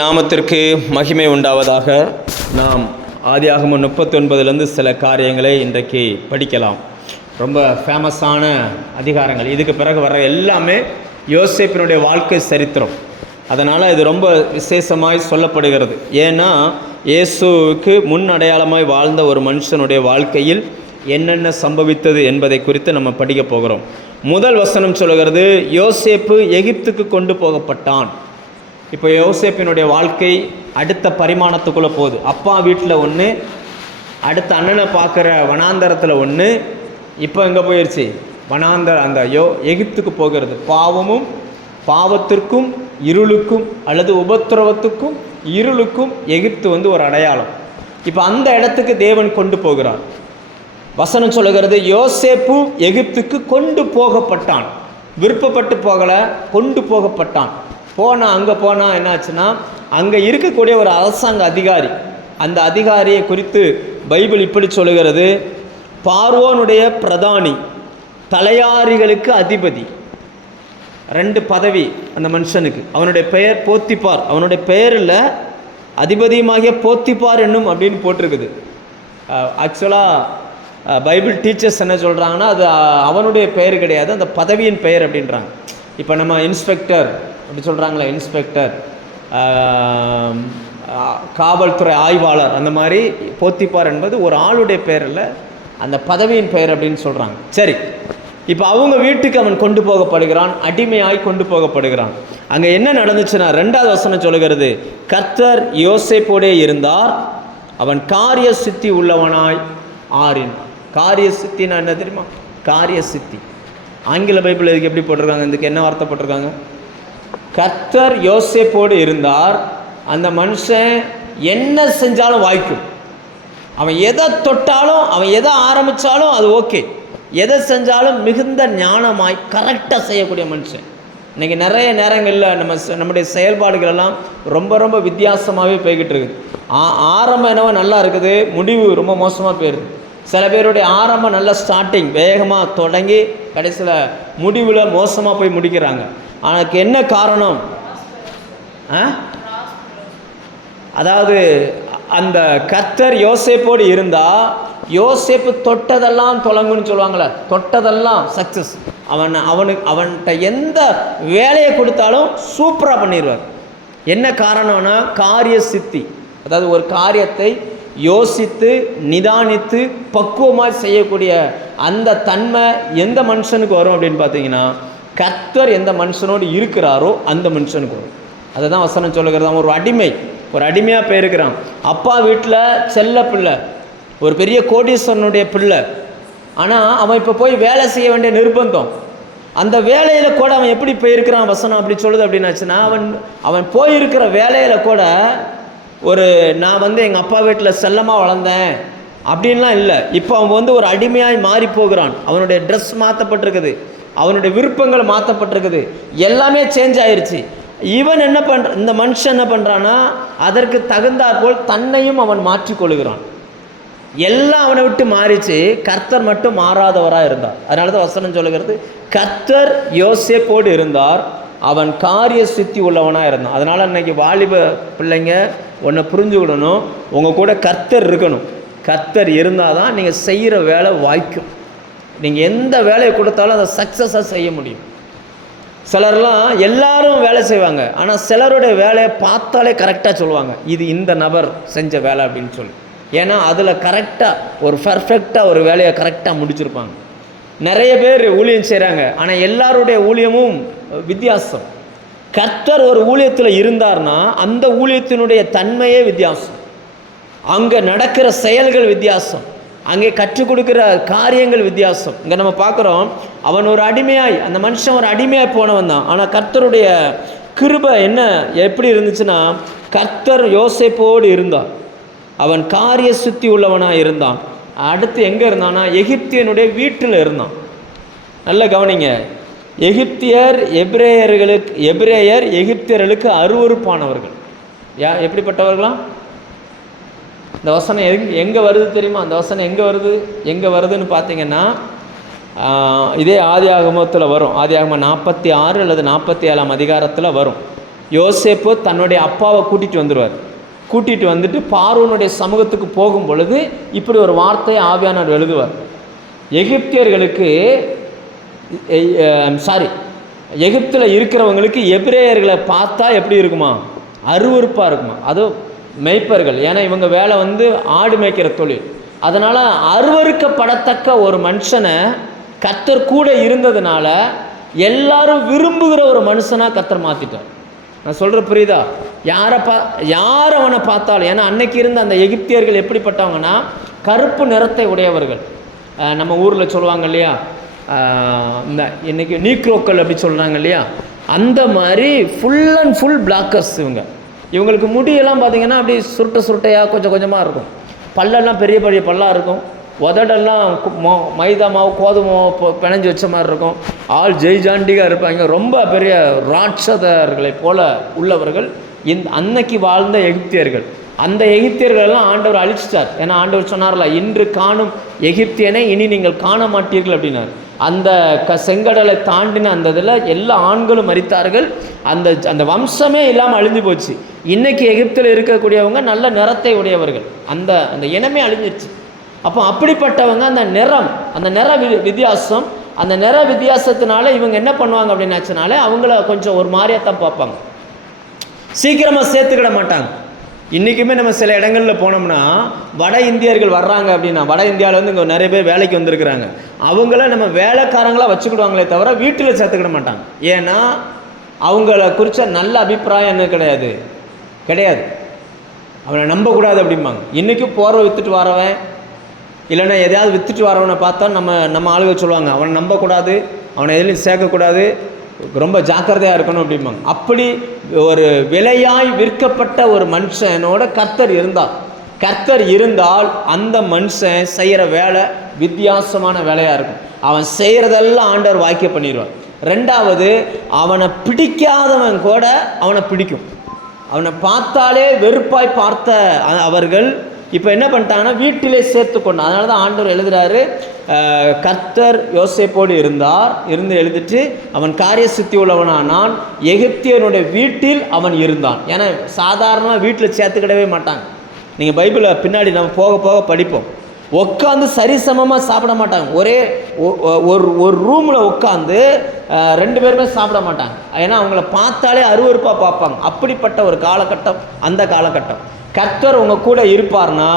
நாமத்திற்கு மகிமை உண்டாவதாக. நாம் ஆதியாகமம் 39 சில காரியங்களை இன்றைக்கு படிக்கலாம். ரொம்ப ஃபேமஸான அதிகாரங்கள். இதுக்கு பிறகு வர எல்லாமே யோசேப்பினுடைய வாழ்க்கை சரித்திரம். அதனால் இது ரொம்ப விசேஷமாய் சொல்லப்படுகிறது. ஏன்னா இயேசுவுக்கு முன் அடையாளமாய் வாழ்ந்த ஒரு மனுஷனுடைய வாழ்க்கையில் என்னென்ன சம்பவித்தது என்பதை குறித்து நம்ம படிக்க போகிறோம். முதல் வசனம் சொல்கிறது, யோசேப்பு எகிப்துக்கு கொண்டு போகப்பட்டான். இப்போ யோசேப்பினுடைய வாழ்க்கை அடுத்த பரிமாணத்துக்குள்ளே போகுது. அப்பா வீட்டில் ஒன்று, அடுத்த அண்ணனை பார்க்குற வனாந்தரத்தில் ஒன்று, இப்போ எங்கே போயிடுச்சு? அந்த எகிப்துக்கு போகிறது. பாவத்திற்கும் இருளுக்கும் அல்லது உபத்திரவத்துக்கும் இருளுக்கும் எகிப்து ஒரு அடையாளம். இப்போ அந்த இடத்துக்கு தேவன் கொண்டு போகிறார். வசனம் சொல்லுகிறது, யோசேப்பு எகிப்துக்கு கொண்டு போகப்பட்டான். விருப்பப்பட்டு போகலை, கொண்டு போகப்பட்டான். அங்கே போனால் என்னாச்சுன்னா, அங்கே இருக்கக்கூடிய ஒரு அரசாங்க அதிகாரி, அந்த அதிகாரியை குறித்து பைபிள் இப்படி சொல்லுகிறது, பார்வோனுடைய பிரதானி, தலையாரிகளுக்கு அதிபதி. 2 பதவி அந்த மனுஷனுக்கு. அவனுடைய பெயர் போத்திபார். அவனுடைய பெயரில் அதிபதியுமாகிய போத்திபார் என்னும் அப்படின்னு போட்டிருக்குது. ஆக்சுவலாக பைபிள் டீச்சர்ஸ் என்ன சொல்கிறாங்கன்னா, அது அவனுடைய பெயர் கிடையாது, அந்த பதவியின் பெயர் அப்படின்றாங்க. இப்போ நம்ம இன்ஸ்பெக்டர் அப்படி சொல்கிறாங்களே, இன்ஸ்பெக்டர், காவல்துறை ஆய்வாளர், அந்த மாதிரி போத்திபார் என்பது ஒரு ஆளுடைய பெயர் இல்லை, அந்த பதவியின் பெயர் அப்படின்னு சொல்கிறாங்க. சரி, இப்போ அவங்க வீட்டுக்கு அவன் கொண்டு போகப்படுகிறான், அடிமையாய் கொண்டு போகப்படுகிறான். அங்கே என்ன நடந்துச்சுன்னா, 2வது வசனம் சொல்லுகிறது, கர்த்தர் யோசேப்போடே இருந்தார், அவன் காரிய சித்தி உள்ளவனாய் ஆறினான். காரிய சித்தின்னா என்ன தெரியுமா? காரிய சித்தி. ஆங்கில பைபிள் இதுக்கு எப்படி போட்டிருக்காங்க? இதுக்கு என்ன வார்த்தை போட்டிருக்காங்க? கர்த்தர் யோசேப்போடு இருந்தார். அந்த மனுஷன் என்ன செஞ்சாலும் வாய்க்கும். அவன் எதை தொட்டாலும், அவன் எதை ஆரம்பித்தாலும் அது ஓகே. எதை செஞ்சாலும் மிகுந்த ஞானமாய் கரெக்டாக செய்யக்கூடிய மனுஷன். இன்றைக்கி நிறைய நேரங்களில் நம்முடைய செயல்பாடுகள் எல்லாம் ரொம்ப ரொம்ப வித்தியாசமாகவே போய்கிட்டு இருக்குது. ஆரம்பம் என்னவோ நல்லா இருக்குது, முடிவு ரொம்ப மோசமாக போயிடுது. சில பேருடைய ஆரம்பம் நல்ல ஸ்டார்டிங் வேகமாக தொடங்கி கடைசியில் முடிவில் மோசமாக போய் முடிக்கிறாங்க. ஆனால் என்ன காரணம்? அதாவது அந்த கர்த்தர் யோசேப்போடு இருந்தால், யோசேப்பு தொட்டதெல்லாம் தொடங்குன்னு சொல்லுவாங்களே, தொட்டதெல்லாம் சக்ஸஸ். அவன்கிட்ட எந்த வேலையை கொடுத்தாலும் சூப்பராக பண்ணிடுவார். என்ன காரணம்னா காரிய சித்தி. அதாவது ஒரு காரியத்தை யோசித்து நிதானித்து பக்குவமாக செய்யக்கூடிய அந்த தன்மை எந்த மனுஷனுக்கு வரும் அப்படின்னு பார்த்தீங்கன்னா, கர்த்தர் எந்த மனுஷனோடு இருக்கிறாரோ அந்த மனுஷனுக்கு வரும். அதை தான் வசனம் சொல்லுகிறது. அவன் ஒரு அடிமையாக போயிருக்கிறான். அப்பா வீட்டில் செல்ல பிள்ளை, ஒரு பெரிய கோடீஸ்வரனுடைய பிள்ளை. ஆனால் அவன் இப்போ போய் வேலை செய்ய வேண்டிய நிர்பந்தம். அந்த வேலையில் கூட அவன் எப்படி போயிருக்கிறான்? வசனம் அப்படி சொல்லுது. அப்படின்னாச்சுன்னா, அவன் போயிருக்கிற வேலையில் கூட நான் எங்கள் அப்பா வீட்டில் செல்லமாக வளர்ந்தேன் அப்படின்லாம் இல்லை. இப்போ அவன் ஒரு அடிமையாய் மாறி போகிறான். அவனுடைய ட்ரெஸ் மாற்றப்பட்டிருக்குது, அவனுடைய விருப்பங்கள் மாற்றப்பட்டிருக்குது, எல்லாமே சேஞ்ச் ஆயிடுச்சு. இந்த மனுஷன் என்ன பண்ணுறான்னா, அதற்கு தகுந்தாற்போல் தன்னையும் அவன் மாற்றிக்கொள்கிறான். எல்லாம் அவனை விட்டு மாறிச்சு, கர்த்தர் மட்டும் மாறாதவராக இருந்தார். அதனால தான் வசனம் சொல்லுகிறது, கர்த்தர் யோசேப்போடு இருந்தார், அவன் காரிய சித்தி உள்ளவனாக இருந்தான். அதனால் இன்றைக்கி வாலிப பிள்ளைங்க ஒன்றை புரிஞ்சுக்கிடணும், உங்கள் கூட கர்த்தர் இருக்கணும். கர்த்தர் இருந்தால் தான் நீங்கள் செய்கிற வேலை வாய்க்கும். நீங்கள் எந்த வேலையை கொடுத்தாலும் அதை சக்ஸஸாக செய்ய முடியும். சிலர்லாம் எல்லாரும் வேலை செய்வாங்க, ஆனால் சிலருடைய வேலையை பார்த்தாலே கரெக்டாக சொல்லுவாங்க, இது இந்த நபர் செஞ்ச வேலை அப்படின்னு சொல்லி. ஏன்னா அதில் கரெக்டாக ஒரு பர்ஃபெக்டாக ஒரு வேலையை கரெக்டாக முடிச்சிருப்பாங்க. நிறைய பேர் ஊழியம் செய்கிறாங்க, ஆனால் எல்லாருடைய ஊழியமும் வித்தியாசம். கர்த்தர் ஒரு ஊழியத்தில் இருந்தார்னா அந்த ஊழியத்தினுடைய தன்மையே வித்தியாசம். அங்கே நடக்கிற செயல்கள் வித்தியாசம், அங்கே கற்றுக் கொடுக்குற காரியங்கள் வித்தியாசம். இங்கே நம்ம பார்க்குறோம், அவன் ஒரு அடிமையாய், அந்த மனுஷன் ஒரு அடிமையாய் போனவன் தான். ஆனால் கர்த்தருடைய கிருபை எப்படி இருந்துச்சுன்னா, கர்த்தர் யோசேப்போடு இருந்தார், அவன் காரிய சுத்தி உள்ளவனாக இருந்தான். அடுத்து எங்கே இருந்தான்னா, எகிப்தியனுடைய வீட்டில் இருந்தான். நல்ல கவனிங்க, எகிப்தியர் எகிப்தியர்களுக்கு அருவருப்பானவர்கள். எப்படிப்பட்டவர்களாம்? இந்த வசனம் எங்கே வருது தெரியுமா? அந்த வசனம் எங்கே வருதுன்னு பார்த்தீங்கன்னா, இதே ஆதியாகமத்தில் வரும். ஆதியாகமம் 46 அல்லது 47 அதிகாரத்தில் வரும். யோசேப்பு தன்னுடைய அப்பாவை கூட்டிகிட்டு வந்துடுவார். கூட்டிகிட்டு வந்துட்டு பார்வோனுடைய சமூகத்துக்கு போகும் பொழுது இப்படி ஒரு வார்த்தையை ஆவியானவர் எழுதுவார். எகிப்தியர்களுக்கு எகிப்தில் இருக்கிறவங்களுக்கு எபிரேயர்களை பார்த்தா எப்படி இருக்குமா? அருவருப்பாக இருக்குமா? அதுவும் மேய்ப்பர்கள், ஏன்னா இவங்க வேலை ஆடு மேய்க்கிற தொழில். அதனால் அருவருக்கப்படத்தக்க ஒரு மனுஷனை கர்த்தர் கூட இருந்ததுனால எல்லாரும் விரும்புகிற ஒரு மனுஷனாக கர்த்தர் மாற்றிட்டார். நான் சொல்கிற புரியுதா? யார் அவனை பார்த்தாலும், ஏன்னா அன்னைக்கு இருந்த அந்த எகிப்தியர்கள் எப்படிப்பட்டவங்கன்னா கருப்பு நிறத்தை உடையவர்கள். நம்ம ஊரில் சொல்லுவாங்க இல்லையா, இந்த இன்றைக்கி நீக்ரோக்கள் அப்படி சொல்கிறாங்க இல்லையா, அந்த மாதிரி ஃபுல் அண்ட் ஃபுல் பிளாக்கர்ஸ். இவங்களுக்கு முடியெல்லாம் பார்த்திங்கன்னா அப்படி சுருட்டையாக கொஞ்சம் கொஞ்சமாக இருக்கும். பல்லெல்லாம் பெரிய பெரிய பல்லாக இருக்கும். உதடெல்லாம் மைதா மாவு கோதுமை மாவு பிணைஞ்சி வச்ச மாதிரி இருக்கும். ஆள் ஜெய்ஜாண்டிகாக இருப்பாங்க. ரொம்ப பெரிய ராட்சதர்களை போல உள்ளவர்கள் அன்னைக்கு வாழ்ந்த எகிப்தியர்கள். அந்த எகிப்தியர்களெல்லாம் ஆண்டவர் அழிச்சிட்டார். ஏன்னா ஆண்டவர் சொன்னார்ல, இன்று காணும் எகிப்தியனை இனி நீங்கள் காண மாட்டீர்கள் அப்படின்னார். அந்த செங்கடலை தாண்டின அந்த இதில் எல்லா ஆண்களும் மரித்தார்கள். அந்த வம்சமே இல்லாமல் அழிஞ்சு போச்சு. இன்றைக்கி எகிப்தில் இருக்கக்கூடியவங்க நல்ல நிறத்தை உடையவர்கள். அந்த இனமே அழிஞ்சிருச்சு. அப்போ அப்படிப்பட்டவங்க அந்த நிற வித்தியாசம், அந்த நிற வித்தியாசத்தினால இவங்க என்ன பண்ணுவாங்க அப்படின்னாச்சுனாலே அவங்கள கொஞ்சம் ஒரு மாதிரியாகத்தான் பார்ப்பாங்க. சீக்கிரமாக சேர்த்துக்கிட மாட்டாங்க. இன்றைக்குமே நம்ம சில இடங்களில் போனோம்னா வட இந்தியர்கள் வர்றாங்க அப்படின்னா, வட இந்தியாவில் இங்கே நிறைய பேர் வேலைக்கு வந்திருக்கிறாங்க. அவங்கள நம்ம வேலைக்காரங்களாக வச்சுக்கிடுவாங்களே தவிர வீட்டில் சேர்த்துக்கிட மாட்டாங்க. ஏன்னா அவங்கள குறித்த நல்ல அபிப்பிராயம் என்ன கிடையாது. அவனை நம்பக்கூடாது அப்படிம்பாங்க. இன்றைக்கும் போகிற விற்றுட்டு வரவன் இல்லைன்னா எதையாவது விற்றுட்டு வரவனை பார்த்தா நம்ம ஆளுங்க சொல்லுவாங்க, அவனை நம்பக்கூடாது, அவனை எதுலையும் சேர்க்கக்கூடாது, ரொம்ப ஜாக்கிரதையாக இருக்கணும் அப்படிம்பாங்க. அப்படி ஒரு விலையாய் விற்கப்பட்ட ஒரு மனுஷனோட கர்த்தர் இருந்தால் அந்த மனுஷன் செய்கிற வேலை வித்தியாசமான வேலையாக இருக்கும். அவன் செய்கிறதெல்லாம் ஆண்டவர் வாய்க்க பண்ணிடுவார். ரெண்டாவது, அவனை பிடிக்காதவன் கூட அவனை பிடிக்கும். அவனை பார்த்தாலே வெறுப்பாய் பார்த்த அவர்கள் இப்போ என்ன பண்ணிட்டாங்கன்னா வீட்டிலே சேர்த்து கொண்டான். அதனால தான் ஆண்டவர் எழுதுகிறாரு, கர்த்தர் யோசேப்போடு இருந்து எழுதிட்டு அவன் காரிய சித்தி உள்ளவனானான், எகிப்தியனுடைய வீட்டில் அவன் இருந்தான். ஏன்னா சாதாரணமாக வீட்டில் சேர்த்துக்கிடவே மாட்டாங்க. நீங்கள் பைபிளை பின்னாடி நம்ம போக போக படிப்போம். உட்காந்து சரிசமமாக சாப்பிட மாட்டாங்க. ஒரு ரூமில் உட்காந்து 2 பேருமே சாப்பிட மாட்டாங்க. ஏன்னா அவங்கள பார்த்தாலே அருவருப்பாக பார்ப்பாங்க. அப்படிப்பட்ட ஒரு காலகட்டம் அந்த காலகட்டம். கர்த்தர் உங்கள் கூட இருப்பார்னா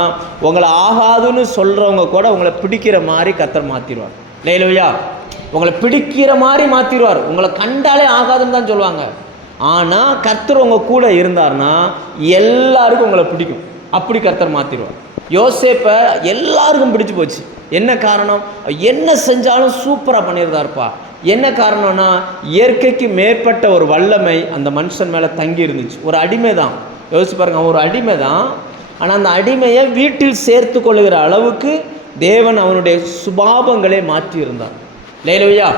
உங்களை ஆகாதுன்னு சொல்கிறவங்க கூட உங்களை பிடிக்கிற மாதிரி கர்த்தர் மாற்றிடுவார். இல்லையா? உங்களை பிடிக்கிற மாதிரி மாற்றிடுவார். உங்களை கண்டாலே ஆகாதுன்னு தான் சொல்லுவாங்க. ஆனால் கர்த்தர் உங்கள் கூட இருந்தார்னா எல்லாருக்கும் உங்களை பிடிக்கும். அப்படி கர்த்தர் மாற்றிடுவார். யோசேப்பை எல்லாருக்கும் பிடிச்சி போச்சு. என்ன காரணம்? என்ன செஞ்சாலும் சூப்பராக பண்ணியிருந்தாருப்பா. என்ன காரணம்னா இயற்கைக்கு மேற்பட்ட ஒரு வல்லமை அந்த மனுஷன் மேலே தங்கி இருந்துச்சு. ஒரு அடிமை தான், யோசிச்சு பாருங்க, ஒரு அடிமை தான். ஆனால் அந்த அடிமையை வீட்டில் சேர்த்து கொள்ளுகிற அளவுக்கு தேவன் அவனுடைய சுபாவங்களே மாற்றி இருந்தார். இல்லையா?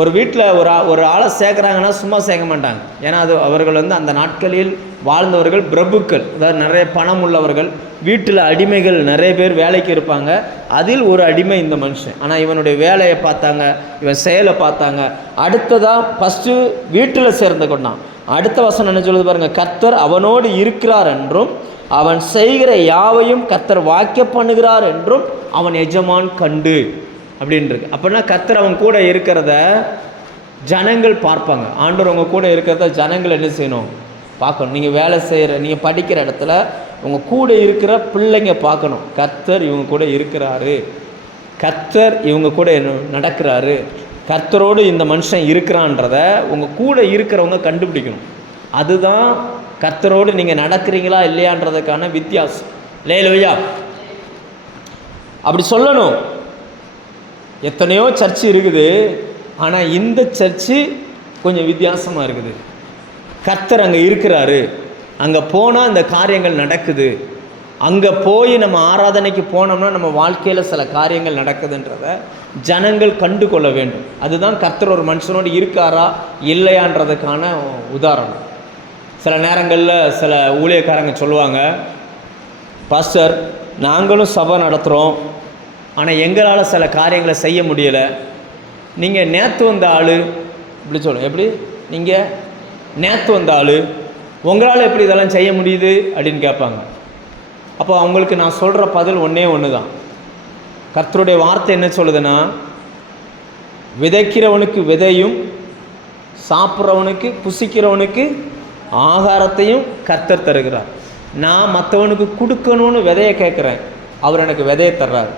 ஒரு வீட்டில் ஒரு ஆளை சேர்க்குறாங்கன்னா சும்மா சேர்க்க மாட்டாங்க. ஏன்னா அவர்கள் அந்த நாட்களில் வாழ்ந்தவர்கள் பிரபுக்கள், அதாவது நிறைய பணம் உள்ளவர்கள். வீட்டில் அடிமைகள் நிறைய பேர் வேலைக்கு இருப்பாங்க. அதில் ஒரு அடிமை இந்த மனுஷன். ஆனால் இவனுடைய வேலையை பார்த்தாங்க, இவன் செயலை பார்த்தாங்க. அடுத்ததாக ஃபஸ்ட்டு வீட்டில் சேர்ந்து கொண்டான். அடுத்த வசனம் என்ன சொல்லுது பாருங்கள், கர்த்தர் அவனோடு இருக்கிறார் என்றும் அவன் செய்கிற யாவையும் கர்த்தர் வாக்கிய பண்ணுகிறார் என்றும் அவன் எஜமான் கண்டு அப்படின்றது. அப்படின்னா கர்த்தர் அவன் கூட இருக்கிறத ஜனங்கள் பார்ப்பாங்க. ஆண்டவர் அவங்க கூட இருக்கிறத ஜனங்கள் என்ன செய்யணும்? பார்க்கணும். நீங்கள் வேலை செய்கிற, நீங்கள் படிக்கிற இடத்துல உங்கள் கூட இருக்கிற பிள்ளைங்க பார்க்கணும், கர்த்தர் இவங்க கூட இருக்கிறாரு, கர்த்தர் இவங்க கூட நடக்கிறாரு, கர்த்தரோடு இந்த மனுஷன் இருக்கிறான்றத உங்கள் கூட இருக்கிறவங்க கண்டுபிடிக்கணும். அதுதான் கர்த்தரோடு நீங்கள் நடக்கிறீங்களா இல்லையான்றதுக்கான வித்தியாசம். இல்லையா? அப்படி சொல்லணும். எத்தனையோ சர்ச்சு இருக்குது, ஆனால் இந்த சர்ச்சு கொஞ்சம் வித்தியாசமாக இருக்குது. கர்த்தர் அங்கே இருக்கிறாரு, அங்கே போனால் இந்த காரியங்கள் நடக்குது, அங்கே போய் நம்ம ஆராதனைக்கு போனோம்னா நம்ம வாழ்க்கையில் சில காரியங்கள் நடக்குதுன்றத ஜனங்கள் கண்டு கொள்ள வேண்டும். அதுதான் கர்த்தர் ஒரு மனுஷனோடு இருக்காரா இல்லையான்றதுக்கான உதாரணம். சில நேரங்களில் சில ஊழியக்காரங்க சொல்லுவாங்க, பாஸ்டர் நாங்களும் சபை நடத்துகிறோம், ஆனால் எங்களால் சில காரியங்களை செய்ய முடியலை. நீங்கள் நேற்று வந்த ஆள் இப்படி சொல்லுங்கள், எப்படி நீங்கள் நேற்று வந்த ஆள், உங்களால் எப்படி இதெல்லாம் செய்ய முடியுது அப்படின்னு கேட்பாங்க. அப்போ அவங்களுக்கு நான் சொல்கிற பதில் ஒன்றே ஒன்று தான். கர்த்தருடைய வார்த்தை என்ன சொல்லுதுன்னா, விதைக்கிறவனுக்கு விதையும் சாப்பிட்றவனுக்கு புசிக்கிறவனுக்கு ஆகாரத்தையும் கர்த்தர் தருகிறார். நான் மற்றவனுக்கு கொடுக்கணும்னு விதையை கேட்குறேன், அவர் எனக்கு விதையை தர்றாரு.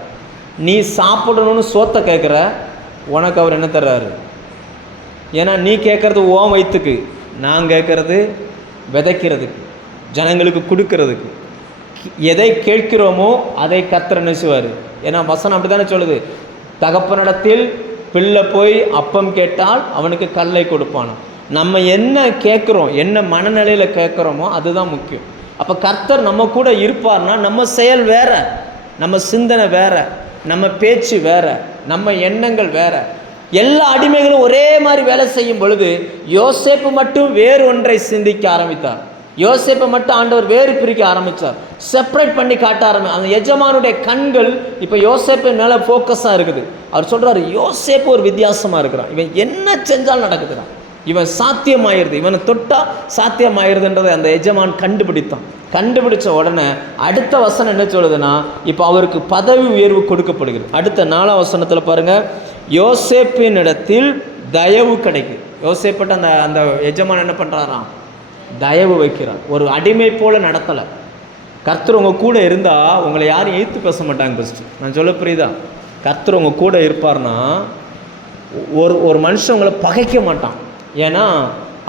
நீ சாப்பிடணும்னு சோத்தை கேட்குற, உனக்கு அவர் என்ன தர்றாரு? ஏன்னா நீ கேட்குறது ஓம் வயிற்றுக்கு, நான் கேட்குறது விதைக்கிறதுக்கு, ஜனங்களுக்கு கொடுக்கறதுக்கு. எதை கேட்கிறோமோ அதை கர்த்தர் என்ன செய்வார்? ஏன்னா வசனம் அப்படி தானே சொல்லுது, தகப்பனிடத்தில் பிள்ளை போய் அப்பம் கேட்டால் அவனுக்கு கல்லை கொடுப்பானோ. நம்ம என்ன கேட்குறோம், என்ன மனநிலையில் கேட்குறோமோ அதுதான் முக்கியம். அப்போ கர்த்தர் நம்ம கூட இருப்பார்னா நம்ம செயல் வேற, நம்ம சிந்தனை வேற, நம்ம பேச்சு வேற, நம்ம எண்ணங்கள் வேற. எல்லா அடிமைகளும் ஒரே மாதிரி வேலை செய்யும் பொழுது யோசேப்பு மட்டும் வேறு ஒன்றை சிந்திக்க ஆரம்பித்தார். யோசேப்பை மட்டும் ஆண்டவர் வேறு பிரிக்க ஆரம்பித்தார், செப்பரேட் பண்ணி காட்ட அந்த எஜமானுடைய கண்கள் இப்போ யோசேப்பின் மேலே ஃபோக்கஸாக இருக்குது. அவர் சொல்கிறார், யோசேப்பு ஒரு வித்தியாசமாக இருக்கிறான், இவன் என்ன செஞ்சாலும் நடக்குதுதான், இவன் சாத்தியமாயிருது, இவனை தொட்டால் சாத்தியமாயிருதுன்றதை அந்த எஜமான் கண்டுபிடிச்ச உடனே அடுத்த வசனம் என்ன சொல்லுதுன்னா, இப்போ அவருக்கு பதவி உயர்வு கொடுக்கப்படுகிறது. அடுத்த 4ஆம் வசனத்தில் பாருங்கள், யோசேப்பின் இடத்தில் தயவு கிடைக்குது. யோசேப்பிட்ட அந்த அந்த எஜமான் என்ன பண்ணுறாராம்? தயவு வைக்கிறார். ஒரு அடிமை போல நடத்தலை. கர்த்தர் உங்கள் கூட இருந்தால் உங்களை யாரும் எதிர்த்து பேச மாட்டாங்க. ஃபஸ்ட்டு நான் சொல்ல புரியுதா? கர்த்தர் உங்கள் கூட இருப்பார்னா ஒரு மனுஷன் உங்களை பகைக்க மாட்டான். ஏன்னா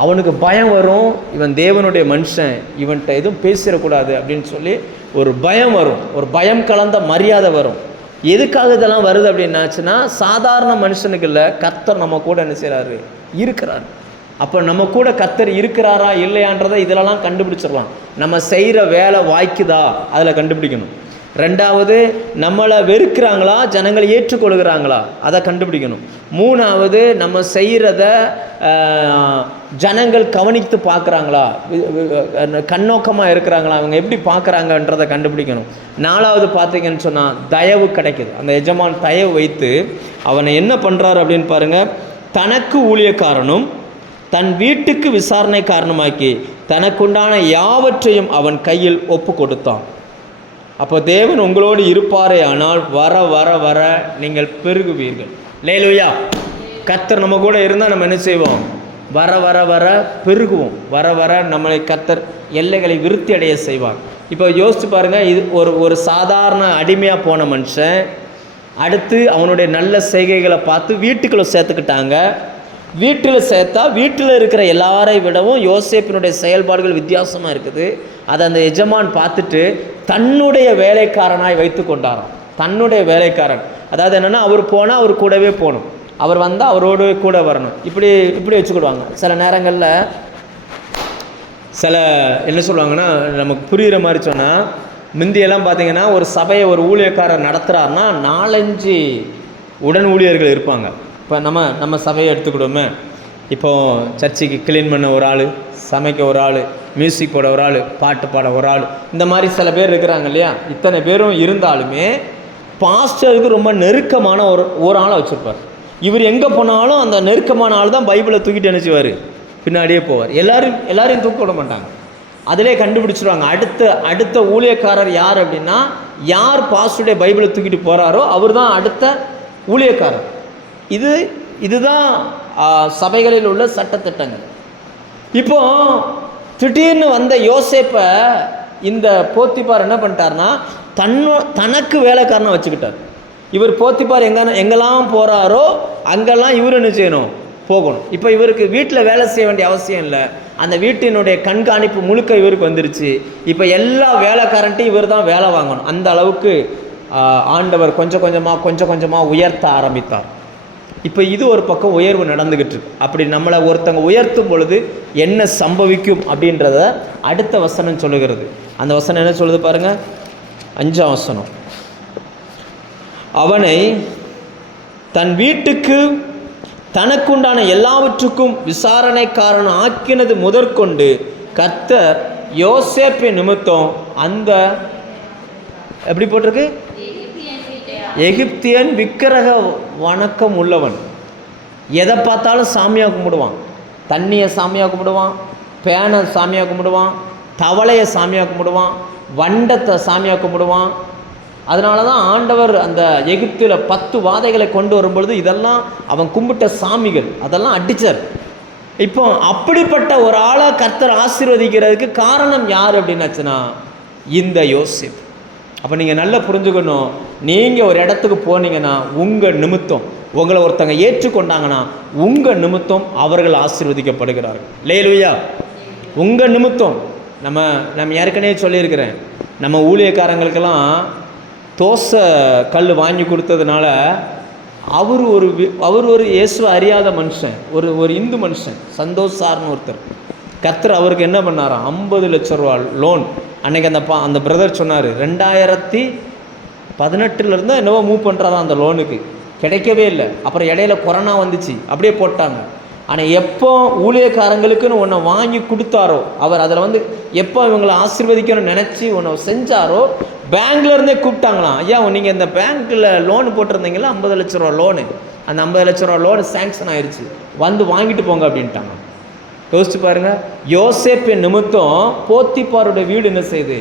அவனுக்கு பயம் வரும், இவன் தேவனுடைய மனுஷன், இவன்கிட்ட எதுவும் பேசிடக்கூடாது அப்படின்னு சொல்லி ஒரு பயம் வரும், ஒரு பயம் கலந்த மரியாதை வரும். எதுக்காக இதெல்லாம் வருது அப்படின்னாச்சுன்னா, சாதாரண மனுஷனுக்கு இல்லை, கர்த்தர் நம்ம கூட என்ன செய்கிறாரு? இருக்கிறார். அப்போ நம்ம கூட கர்த்தர் இருக்கிறாரா இல்லையான்றதை இதிலலாம் கண்டுபிடிச்சிடலாம். நம்ம செய்கிற வேலை வாய்க்குதா அதில் கண்டுபிடிக்கணும். ரெண்டாவது, நம்மளை வெறுக்கிறாங்களா ஜனங்களை ஏற்றுக்கொள்கிறாங்களா அதை கண்டுபிடிக்கணும். மூணாவது, நம்ம செய்கிறத ஜனங்கள் கவனித்து பார்க்குறாங்களா, கண்ணோக்கமாக இருக்கிறாங்களா, அவங்க எப்படி பார்க்குறாங்கன்றதை கண்டுபிடிக்கணும். நாலாவது பார்த்தீங்கன்னு சொன்னால் தயவு கிடைக்குது. அந்த எஜமான் தயவு வைத்து அவனை என்ன பண்ணுறாரு அப்படின்னு பாருங்கள், தனக்கு ஊழியக்காரனும் தன் வீட்டுக்கு விசாரணை காரணமாக்கி தனக்குண்டான யாவற்றையும் அவன் கையில் ஒப்பு கொடுத்தான். அப்போ தேவன் உங்களோடு இருப்பாரே ஆனால் வர வர வர நீங்கள் பெருகுவீர்கள். அல்லேலூயா. கர்த்தர் நம்ம கூட இருந்தால் நம்ம என்ன செய்வோம்? வர வர வர பெருகுவோம். வர வர நம்மளை கர்த்தர் எல்லைகளை விருத்தி அடைய செய்வார். இப்போ யோசிச்சு பாருங்கள், இது ஒரு சாதாரண அடிமையாக போன மனுஷன் அடுத்து அவனுடைய நல்ல செய்கைகளை பார்த்து வீட்டுக்குள்ளே சேர்த்துக்கிட்டாங்க. வீட்டில் சேர்த்தா வீட்டில் இருக்கிற எல்லாரை விடவும் யோசேப்பினுடைய செயல்பாடுகள் வித்தியாசமாக இருக்குது. அதை அந்த எஜமான் பார்த்துட்டு தன்னுடைய வேலைக்காரனாய் வைத்து கொண்டாராம். தன்னுடைய வேலைக்காரன், அதாவது என்னென்னா, அவர் போனால் அவர் கூடவே போகணும், அவர் வந்தால் அவரோடு கூட வரணும். இப்படி வச்சுக்கிடுவாங்க. சில நேரங்களில் சில என்ன சொல்லுவாங்கன்னா, நமக்கு புரிகிற மாதிரி சொன்னால், முந்தியெல்லாம் பார்த்திங்கன்னா ஒரு சபையை ஒரு ஊழியக்காரர் நடத்துகிறாருன்னா 4-5 உடன் ஊழியர்கள் இருப்பாங்க. இப்போ நம்ம சபையை எடுத்துக்கிடுவோமே, இப்போது சர்ச்சுக்கு க்ளீன் பண்ண ஒரு ஆள், சமைக்க ஒரு ஆள், மியூசிக் போட ஒரு ஆள், பாட்டு பாட ஒரு ஆள், இந்த மாதிரி சில பேர் இருக்கிறாங்க இல்லையா? இத்தனை பேரும் இருந்தாலுமே பாஸ்டருக்கு ரொம்ப நெருக்கமான ஒரு ஆளை வச்சுருப்பார். இவர் எங்கே போனாலும் அந்த நெருக்கமான ஆள் தான் பைபிளை தூக்கிட்டு நினச்சிவார், பின்னாடியே போவார். எல்லாரையும் தூக்க விட மாட்டாங்க. அதிலே கண்டுபிடிச்சிருவாங்க அடுத்த ஊழியக்காரர் யார் அப்படின்னா, யார் பாஸ்டருடைய பைபிளை தூக்கிட்டு போகிறாரோ அவர் தான் அடுத்த ஊழியக்காரர். இதுதான் சபைகளில் உள்ள சட்டத்திட்டங்கள். இப்போ திடீர்னு வந்த யோசேப்பை இந்த போத்திபார் என்ன பண்ணிட்டார்னா, தனக்கு வேலைக்காரனை வச்சுக்கிட்டார். இவர் போத்திபார் எங்கெல்லாம் போகிறாரோ அங்கெல்லாம் இவர் என்ன செய்யணும்? போகணும். இப்போ இவருக்கு வீட்டில் வேலை செய்ய வேண்டிய அவசியம் இல்லை, அந்த வீட்டினுடைய கண்காணிப்பு முழுக்க இவருக்கு வந்துருச்சு. இப்போ எல்லா வேலைக்காரன்ட்டையும் இவர் தான் வேலை வாங்கணும். அந்த அளவுக்கு ஆண்டவர் கொஞ்சம் கொஞ்சமாக உயர்த்த ஆரம்பித்தார். இப்போ இது ஒரு பக்கம் உயர்வு நடந்துக்கிட்டு இருக்கு. அப்படி நம்மளை ஒருத்தங்க உயர்த்தும் பொழுது என்ன சம்பவிக்கும் அப்படின்றத அடுத்த வசனம் சொல்லுகிறது. அந்த வசனம் என்ன சொல்லுது பாருங்கள், 5ஆம் வசனம். அவனை தன் வீட்டுக்கு தனக்குண்டான எல்லாவற்றுக்கும் விசாரணைக்காரன் ஆக்கினது முதற்கொண்டு கர்த்தர் யோசேப்பின் நிமித்தம் அந்த எப்படி போட்டிருக்கு, எகிப்தியன் விக்கிரக வணக்கம் உள்ளவன். எதை பார்த்தாலும் சாமியாக கும்பிடுவான், தண்ணியை சாமியாக கும்பிடுவான், பேனை சாமியாக கும்பிடுவான், தவளையை சாமியாக கும்பிடுவான், வண்டத்தை சாமியாக கும்பிடுவான். அதனால தான் ஆண்டவர் அந்த எகிப்தில் 10 வாதைகளை கொண்டு வரும்பொழுது இதெல்லாம் அவன் கும்பிட்ட சாமிகள், அதெல்லாம் அடித்தார். இப்போ அப்படிப்பட்ட ஒரு ஆளை கர்த்தர் ஆசீர்வதிக்கிறதுக்கு காரணம் யார் அப்படின்னாச்சுன்னா இந்த யோசேப்பு. அப்போ நீங்கள் நல்லா புரிஞ்சுக்கணும், நீங்கள் ஒரு இடத்துக்கு போனீங்கன்னா உங்கள் நிமித்தம் உங்களை ஒருத்தங்க ஏற்றுக்கொண்டாங்கன்னா உங்கள் நிமித்தம் அவர்கள் ஆசீர்வதிக்கப்படுகிறார்கள். அல்லேலூயா. உங்கள் நிமித்தம். நம்ம ஏற்கனவே சொல்லியிருக்கிறேன், நம்ம ஊழியக்காரங்களுக்கெல்லாம் தோசை கல் வாங்கி கொடுத்ததுனால அவர் ஒரு இயேசுவை அறியாத மனுஷன், ஒரு இந்து மனுஷன், சந்தோஷ் சார்னு ஒருத்தர். கர்த்தர் அவருக்கு என்ன பண்ணாராம், 50 லட்சம் ரூபா லோன். அன்றைக்கி அந்த பிரதர் சொன்னார், 2018 என்னவோ மூவ் பண்ணுறாதான் அந்த லோனுக்கு, கிடைக்கவே இல்லை. அப்புறம் இடையில கொரோனா வந்துச்சு, அப்படியே போட்டாங்க. ஆனால் எப்போ ஊழியக்காரங்களுக்குன்னு ஒன்றை வாங்கி கொடுத்தாரோ, அவர் அதில் எப்போ இவங்களை ஆசீர்வதிக்கணும்னு நினச்சி ஒன்றை செஞ்சாரோ, பேங்க்லேருந்தே கூப்பிட்டாங்களாம். ஐயா, நீங்கள் இந்த பேங்க்கில் லோனு போட்டிருந்தீங்களா, 50 லட்ச ரூபா லோனு, அந்த 50 லட்ச ரூபா லோனு சேங்ஷன் ஆயிடுச்சு, வாங்கிட்டு போங்க அப்படின்ட்டாங்க. யோசிச்சு பாருங்கள், யோசேப்பின் நிமித்தம் போத்திபாருடைய வீடு என்ன செய்யுது,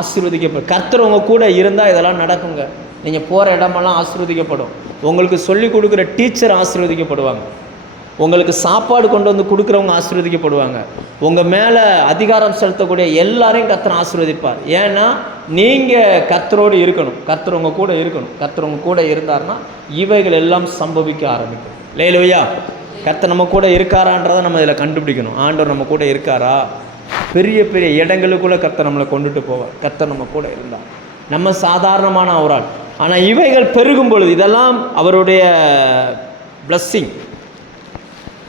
ஆசீர்வதிக்கப்படும். கர்த்தர் உங்கள் கூட இருந்தால் இதெல்லாம் நடக்குங்க. நீங்கள் போகிற இடமெல்லாம் ஆசீர்வதிக்கப்படும். உங்களுக்கு சொல்லிக் கொடுக்குற டீச்சர் ஆசீர்வதிக்கப்படுவாங்க. உங்களுக்கு சாப்பாடு கொண்டு வந்து கொடுக்குறவங்க ஆசீர்வதிக்கப்படுவாங்க. உங்கள் மேலே அதிகாரம் செலுத்தக்கூடிய எல்லாரையும் கர்த்தர் ஆசீர்வதிப்பார். ஏன்னா நீங்கள் கர்த்தரோடு இருக்கணும், கர்த்தர் உங்கள் கூட இருக்கணும். கர்த்தர் உங்கள் கூட இருந்தார்னா இவைகள் எல்லாம் சம்பவிக்க ஆரம்பிக்கும். அல்லேலூயா. கர்த்தர் நம்ம கூட இருக்காரான்றதை நம்ம இதில் கண்டுபிடிக்கணும். ஆண்டவர் நம்ம கூட இருக்காரா? பெரிய பெரிய இடங்களுக்குள்ளே கர்த்தர் நம்மளை கொண்டுட்டு போவார். கர்த்தர் நம்ம கூட இருந்தார். நம்ம சாதாரணமான அவரால். ஆனால் இவைகள் பெருகும் பொழுது இதெல்லாம் அவருடைய பிளஸ்ஸிங்.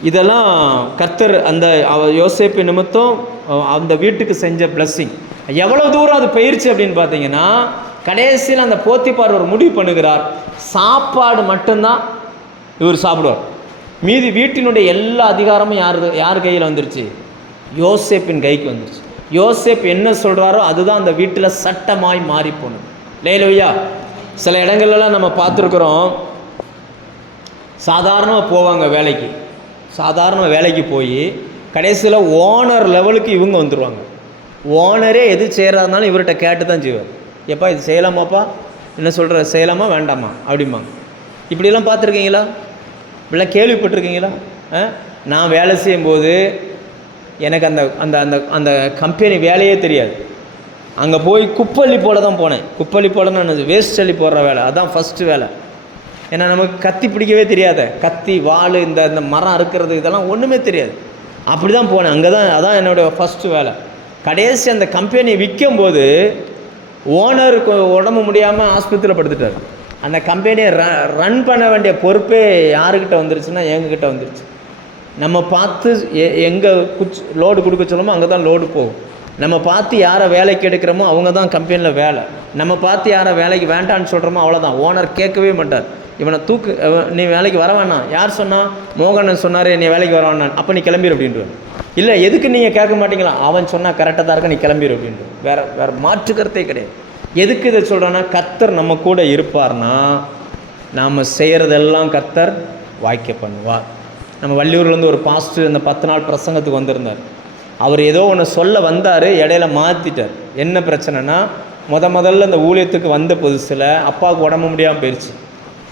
இதெல்லாம் கர்த்தர் அந்த யோசேப்பு நிமித்தம் அந்த வீட்டுக்கு செஞ்ச பிளஸ்ஸிங். எவ்வளோ தூரம் அது பயிற்சி அப்படின்னு பார்த்தீங்கன்னா, கடைசியில் அந்த போத்திபார் ஒரு முடிவு பண்ணுகிறார், சாப்பாடு மட்டும்தான் இவர் சாப்பிடுவார். மீதி வீட்டினுடைய எல்லா அதிகாரமும் யார் கையில் வந்துருச்சு, யோசேப்பின் கைக்கு வந்துருச்சு. யோசேப் என்ன சொல்கிறாரோ அதுதான் அந்த வீட்டில் சட்டமாய் மாறி போனது. அல்லேலூயா. சில இடங்கள்லாம் நம்ம பார்த்துருக்குறோம், சாதாரணமாக போவாங்க வேலைக்கு, சாதாரண வேலைக்கு போய் கடைசியில் ஓனர் லெவலுக்கு இவங்க வந்துடுவாங்க. ஓனரே எது செய்கிறதுனாலும் இவர்கிட்ட கேட்டு தான் செய்வார். எப்பா இது செய்யலாமாப்பா, என்ன சொல்கிற, செய்யலாமா வேண்டாமா அப்படிம்பாங்க. இப்படிலாம் பார்த்துருக்கீங்களா? இப்படிலாம் கேள்விப்பட்டிருக்கீங்களா? நான் வேலை செய்யும்போது எனக்கு அந்த அந்த அந்த அந்த கம்பெனி வேலையே தெரியாது. அங்கே போய் குப்பள்ளி போட தான் போனேன். குப்பள்ளி போடணும்னு வேஸ்ட் அள்ளி போடுற வேலை, அதுதான் ஃபஸ்ட்டு வேலை. ஏன்னா நமக்கு கத்தி பிடிக்கவே தெரியாத, கத்தி வாள் இந்த இந்த மரம் அறுக்கிறது இதெல்லாம் ஒன்றுமே தெரியாது. அப்படி தான் போனேன். அதான் என்னுடைய ஃபஸ்ட்டு வேலை. கடைசி அந்த கம்பெனியை விற்கும்போது ஓனருக்கு உடம்பு முடியாமல் ஆஸ்பத்திரியில் படுத்துட்டார். அந்த கம்பெனியை ரன் பண்ண வேண்டிய பொறுப்பே யாருக்கிட்ட வந்துருச்சுன்னா எங்ககிட்ட வந்துருச்சு. நம்ம பார்த்து எங்கே லோடு கொடுக்க சொல்லணுமோ அங்கே தான் லோடு போகும். நம்ம பார்த்து யாரை வேலைக்கு எடுக்கிறோமோ அவங்க தான் கம்பெனியில் வேலை. நம்ம பார்த்து யாரை வேலைக்கு வேண்டான்னு சொல்கிறோமோ அவ்வளோதான். ஓனர் கேட்கவே மாட்டார், இவனை தூக்கு, நீ வேலைக்கு வர வேணாம். யார் சொன்னால், மோகனன் சொன்னார் நீ வேலைக்கு வர வேணாம், அப்போ நீ கிளம்பிடு அப்படின்ட்டு. இல்லை எதுக்கு நீங்கள் கேட்க மாட்டீங்களா, அவன் சொன்னால் கரெக்டாக தான் இருக்க, நீ கிளம்பிடு அப்படின்ட்டு. வேறு மாற்றுக்கிறதே கிடையாது. எதுக்கு இதை சொல்கிறேன்னா, கர்த்தர் நம்ம கூட இருப்பார்னா நாம் செய்கிறதெல்லாம் கர்த்தர் வாய்க்க பண்ணுவார். நம்ம வள்ளியூர்லேருந்து ஒரு பாஸ்டர் இந்த 10 நாள் பிரசங்கத்துக்கு வந்திருந்தார். அவர் ஏதோ ஒன்று சொல்ல வந்தார், இடையில மாற்றிட்டார். என்ன பிரச்சனைனா, முதல்ல இந்த ஊழியத்துக்கு வந்த புதுசில் அப்பாவுக்கு உடம்பு முடியாமல் போயிடுச்சு.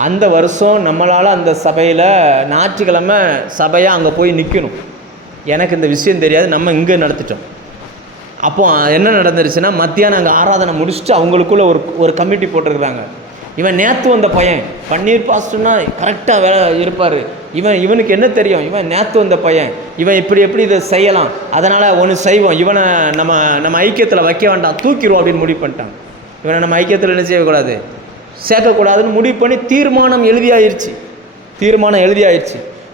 அந்த வருஷம் நம்மளால் அந்த சபையில் ஞாயிற்றுக்கிழமை சபையாக அங்கே போய் நிற்கணும். எனக்கு இந்த விஷயம் தெரியாது, நம்ம இங்கே நடத்திட்டோம். அப்போது என்ன நடந்துருச்சுன்னா, மத்தியானம் அங்கே ஆராதனை முடிச்சுட்டு அவங்களுக்குள்ளே ஒரு கமிட்டி போட்டிருக்கிறாங்க. இவன் நேற்று வந்த பையன், பன்னீர் பாஸ்டர்னா கரெக்டாக வேலை இருப்பார், இவனுக்கு என்ன தெரியும், இவன் நேற்று வந்த பையன், இவன் எப்படி இதை செய்யலாம், அதனால் ஒன்று செய்வோம், இவனை நம்ம ஐக்கியத்தில் வைக்க வேண்டாம், தூக்கிடுவோம் அப்படின்னு முடிவு பண்ணிட்டாங்க. இவனை நம்ம ஐக்கியத்தில் என்ன செய்யக்கூடாது, சேர்க்கக்கூடாதுன்னு முடிவு பண்ணி தீர்மானம் எழுதியாயிருச்சு.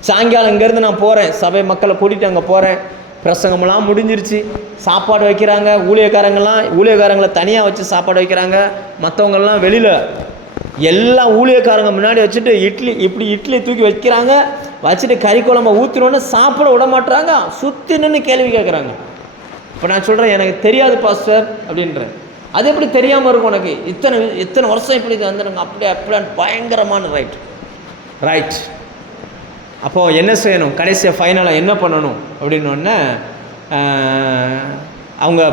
சாயங்காலம் இங்கேருந்து நான் போகிறேன், சபை மக்களை கூட்டிகிட்டு அங்கே போகிறேன். பிரசங்கமெல்லாம் முடிஞ்சிருச்சு. சாப்பாடு வைக்கிறாங்க. ஊழியக்காரங்களை தனியாக வச்சு சாப்பாடு வைக்கிறாங்க. மற்றவங்கெல்லாம் வெளியில் எல்லாம் ஊழியக்காரங்க முன்னாடி வச்சுட்டு இட்லி தூக்கி வைக்கிறாங்க. வச்சுட்டு கறி குழம்பை ஊற்றினோன்னு சாப்பிட விட மாட்டுறாங்க. சுற்றி நின்று கேள்வி கேட்குறாங்க. இப்போ நான் சொல்கிறேன், எனக்கு தெரியாது பாஸ்டர் அப்படின்றேன். அது எப்படி தெரியாமல் இருக்கும் உனக்கு, இத்தனை வருஷம் இப்படி வந்துடுங்க, அப்படியே பயங்கரமான ரைட். அப்போது என்ன செய்யணும், கடைசியாக ஃபைனலாக என்ன பண்ணணும் அப்படின்னோடனே அவங்க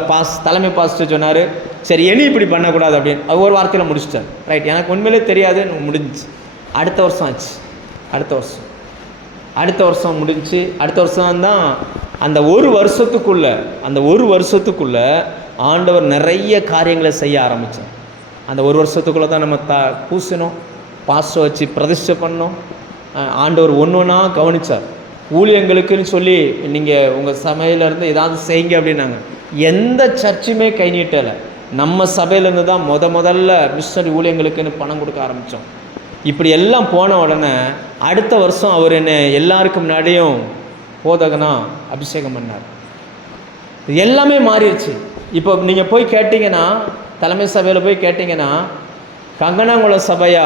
தலைமை பாஸ்டர் சொன்னார், சரி இனி இப்படி பண்ணக்கூடாது அப்படின்னு. அது ஒரு வார்த்தையில் முடிச்சிட்டார். ரைட், எனக்கு உண்மையிலே தெரியாது, முடிஞ்சிச்சு. அடுத்த வருஷம் ஆச்சு. அடுத்த வருஷம் முடிஞ்சு, அடுத்த வருஷம் தான் அந்த ஒரு வருஷத்துக்குள்ளே ஆண்டவர் நிறைய காரியங்களை செய்ய ஆரம்பித்தார். அந்த ஒரு வருஷத்துக்குள்ளே தான் நம்ம பூசினோம், பாஸ்டர் வச்சு பிரதிஷ்டை பண்ணோம். ஆண்டவர் ஒன்று ஒன்றா கவனித்தார். ஊழியங்களுக்குன்னு சொல்லி நீங்கள் உங்கள் சபையிலேருந்து ஏதாவது செய்யுங்க அப்படின்னாங்க. எந்த சர்ச்சுமே கை நீட்டலை. நம்ம சபையிலேருந்து தான் முதல்ல மிஷனரி ஊழியங்களுக்குன்னு பணம் கொடுக்க ஆரம்பித்தோம். இப்படி எல்லாம் போன உடனே அடுத்த வருஷம் அவர் என்ன எல்லாருக்கும் முன்னாடியும் போதகனா அபிஷேகம் பண்ணார். இது எல்லாமே மாறிடுச்சு. இப்போ நீங்கள் போய் கேட்டிங்கன்னா, தலைமை சபையில் போய் கேட்டிங்கன்னா, கங்கனாங்குளம் சபையா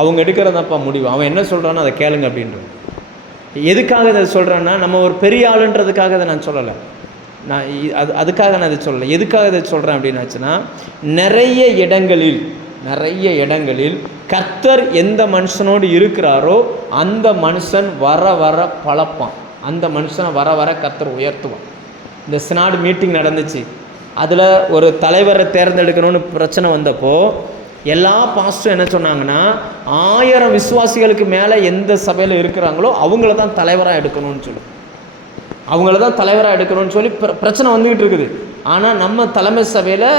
அவங்க எடுக்கிறதப்பா முடிவு, அவன் என்ன சொல்கிறானோ அதை கேளுங்க அப்படின்றது. எதுக்காக இதை சொல்கிறேன்னா, நம்ம ஒரு பெரிய ஆளுன்றதுக்காக இதை நான் சொல்லலை. நான் அதுக்காக நான் இதை சொல்லலை. எதுக்காக இதை சொல்கிறேன் அப்படின்னாச்சுன்னா, நிறைய இடங்களில் கர்த்தர் எந்த மனுஷனோடு இருக்கிறாரோ அந்த மனுஷன் வர பழப்பான். அந்த மனுஷனை வர கர்த்தர் உயர்த்துவான். இந்த சினாடு மீட்டிங் நடந்துச்சு. அதில் ஒரு தலைவரை தேர்ந்தெடுக்கணும்னு பிரச்சனை வந்தப்போ எல்லா பாஸ்டரும் என்ன சொன்னாங்கன்னா, 1000 விசுவாசிகளுக்கு மேலே எந்த சபையில் இருக்கிறாங்களோ அவங்கள தான் தலைவராக எடுக்கணும்னு சொல்லி பிரச்சனை வந்துக்கிட்டு இருக்குது. ஆனால் நம்ம தலைமை சபையில்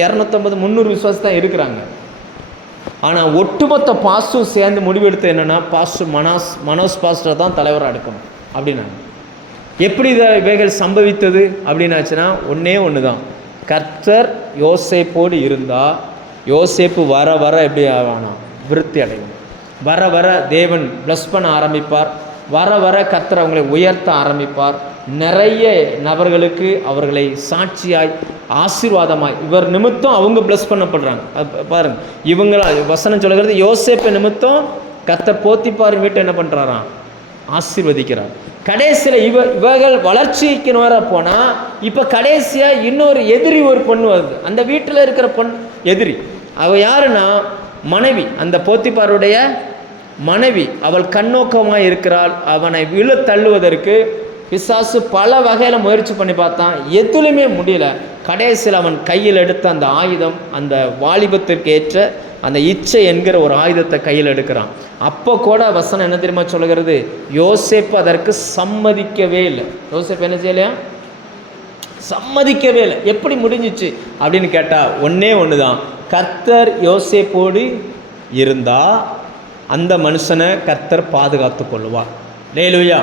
250-300 விசுவாசி தான் இருக்கிறாங்க. ஆனால் ஒட்டுமொத்த பாஸ்டரும் சேர்ந்து முடிவெடுத்து என்னென்னா, பாஸ்டர் மனோஜ் பாஸ்டரை தான் தலைவராக எடுக்கணும் அப்படின்னாங்க. எப்படி இவைகள் சம்பவித்தது அப்படின்னாச்சுன்னா, ஒன்று தான், கர்த்தர் யோசேப்போடு இருந்தால் யோசேப்பு வர எப்படி ஆவானா, விருத்தி அடையும். வர தேவன் பிளஸ் பண்ண ஆரம்பிப்பார். வர கர்த்தர் அவங்களை உயர்த்த ஆரம்பிப்பார். நிறைய நபர்களுக்கு அவர்களை சாட்சியாய் ஆசீர்வாதமாய் இவர் நிமித்தம் அவங்க பிளஸ் பண்ணப்படுறாங்க. பாருங்க, இவங்கள வசனம் சொல்லுகிறது, யோசேப்பு நிமித்தம் கர்த்தர் போத்திப்பார் வீட்டை என்ன பண்ணுறாராம், ஆசீர்வதிக்கிறார். கடைசியில் இவர்கள் வளர்ச்சிக்கு வர போனால் இப்போ கடைசியாக இன்னொரு எதிரி ஒரு பொண்ணு வருது. அந்த வீட்டில் இருக்கிற எதிரி அவள் யாருன்னா மனைவி, அந்த போத்திப்பாருடைய மனைவி. அவள் கண்ணோக்கமாக இருக்கிறாள். அவனை விழ தள்ளுவதற்கு பிசாசு பல வகையில் முயற்சி பண்ணி பார்த்தான், எதுலையுமே முடியல. கடைசியில் அவன் கையில் எடுத்த அந்த ஆயுதம், அந்த வாலிபத்திற்கு ஏற்ற அந்த இச்சை என்கிற ஒரு ஆயுதத்தை கையில் எடுக்கிறான். அப்போ கூட வசனம் என்ன தெரியுமா சொல்லுகிறது, யோசேப்பு அதற்கு சம்மதிக்கவே இல்லை. யோசேப்பு என்ன செய்யலையா, சம்மதிக்கவே இல்லை. எப்படி முடிஞ்சிச்சு அப்படின்னு கேட்டால் ஒன்று தான், கர்த்தர் யோசேப்போடு இருந்தால் அந்த மனுஷனை கர்த்தர் பாதுகாத்து கொள்ளுவார். அல்லேலூயா.